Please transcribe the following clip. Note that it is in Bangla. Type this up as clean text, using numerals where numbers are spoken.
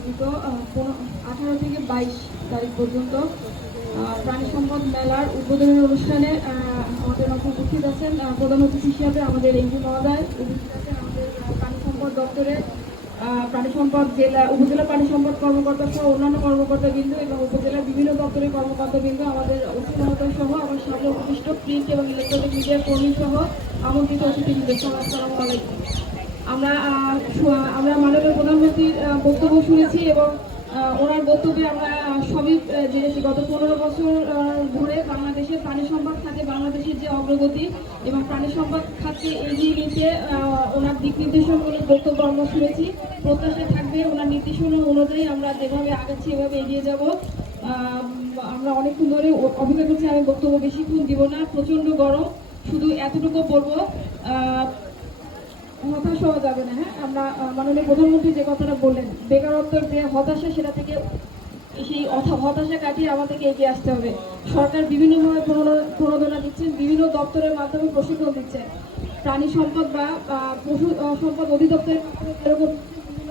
আয়োজিত 18 থেকে 22 তারিখ পর্যন্ত প্রাণী সম্পদ মেলার উদ্বোধনী অনুষ্ঠানে আমাদের মাঝে উপস্থিত আছেন প্রধান অতিথি হিসাবে আমাদের এমপি মহোদয়, উপস্থিত আছেন আমাদের প্রাণী সম্পদ দপ্তরের প্রাণী সম্পদ উপজেলা প্রাণী সম্পদ কর্মকর্তা সহ অন্যান্য কর্মকর্তাবৃন্দ এবং উপজেলার বিভিন্ন দপ্তরের কর্মকর্তাবৃন্দ, আমাদের ওসি মহোদয় সহ আমার সামনে উপবিষ্ট প্রিন্ট এবং ইলেকট্রনিক মিডিয়ার কর্মী সহ আমন্ত্রিত অতিথিবৃন্দ, আসসালামু আলাইকুম। আমরা মাননীয় প্রধানমন্ত্রীর বক্তব্য শুনেছি এবং ওনার বক্তব্যে আমরা সবই জেনেছি। গত 15 বছর ধরে বাংলাদেশের প্রাণী সম্পদ খাতে বাংলাদেশের যে অগ্রগতি এবং প্রাণী সম্পদ খাতকে এগিয়ে নিতে ওনার দিক নির্দেশনামূলক বক্তব্য আমরা শুনেছি। প্রত্যাশা থাকবে ওনার নির্দেশনা অনুযায়ী আমরা যেভাবে আগাচ্ছি এভাবে এগিয়ে যাব। আমরা অনেকক্ষণ ধরে অপেক্ষা করছি, আমি বক্তব্য বেশিক্ষণ দিব না, প্রচণ্ড গরম। শুধু এতটুকু বলবো, হতাশ হওয়া যাবে না। হ্যাঁ, আমরা মাননীয় প্রধানমন্ত্রী যে কথাটা বললেন, বেকারত্বের যে হতাশা, সেটা থেকে সেই হতাশা কাটিয়ে আমাদেরকে এগিয়ে আসতে হবে। সরকার বিভিন্নভাবে প্রণোদনা দিচ্ছেন, বিভিন্ন দপ্তরের মাধ্যমে প্রশিক্ষণ দিচ্ছেন। প্রাণী সম্পদ বা পশু সম্পদ অধিদপ্তরের এরকম বিভিন্ন